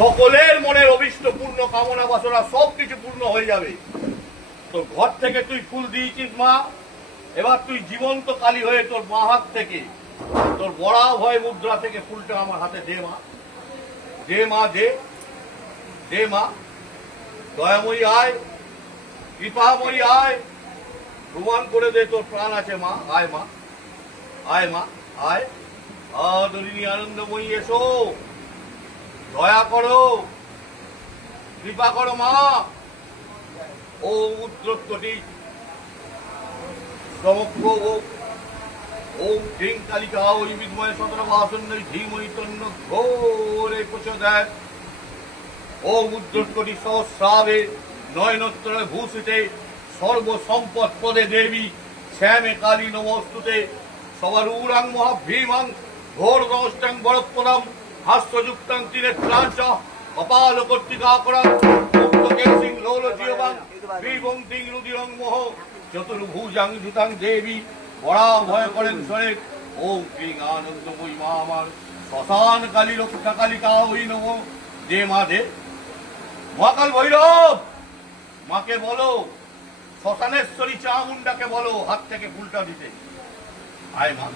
সকলের মনের অভিষ্ট পূর্ণ কামনা বাসনা সবকিছু পূর্ণ হয়ে যাবে। তোর ঘর থেকে তুই ফুল দিয়েছিস মা, এবার তুই জীবন্ত কালী হয়ে তোর মা হাত থেকে, তোর বড়া ভয় মুদ্রা থেকে ফুলটা আমার হাতে দে মা, দে মা, দে দে মা। দয়াময়ী আয়, কৃপাময়ী আয়, প্রমাণ করে দে তোর প্রাণ আছে মা। আয় মা, আয় মা, আয়। আদরিণী আনন্দময়ী এসো, দয়া করো, কৃপা করো মা। ও উদ্রত্বটি সমগ্র ওম ক্রিং কালিকা ওই বিদ্ময় সতর বাসন্ন ধীময়ী তন্ন ঘোরে প্রচোদয়। ও উদ্রত্বটি সহস্রাবে নয়নত্রে ভূষিতে সর্বসম্পদ পদে দেবী শ্যামে কালী নমস্তুতে। সবার উরাং মহাভীমাং ঘোর নমস্তাং বরপদম হাস্যযুক্তাং ত্রিনেত্রাঞ্চ কপাল কর্তিকাকরং মুক্তকেশিং লোলজিয়বাং বিবং তিং রুদিরং মোহ চতুর্ভুজাং যুতাং দেবী বড়া ভয় করেন শরীর। ওম ক্রিং আনন্দময়ী মা আমার শ্মশান কালী রক্ষা কালিকা ওই নম। দে মা, দে। মহাকাল ভৈরব মাকে বলো, শ্মশানেশ্বরী চামুন্ডাকে বলো হাত থেকে ফুলটা দিতে। আয় মা।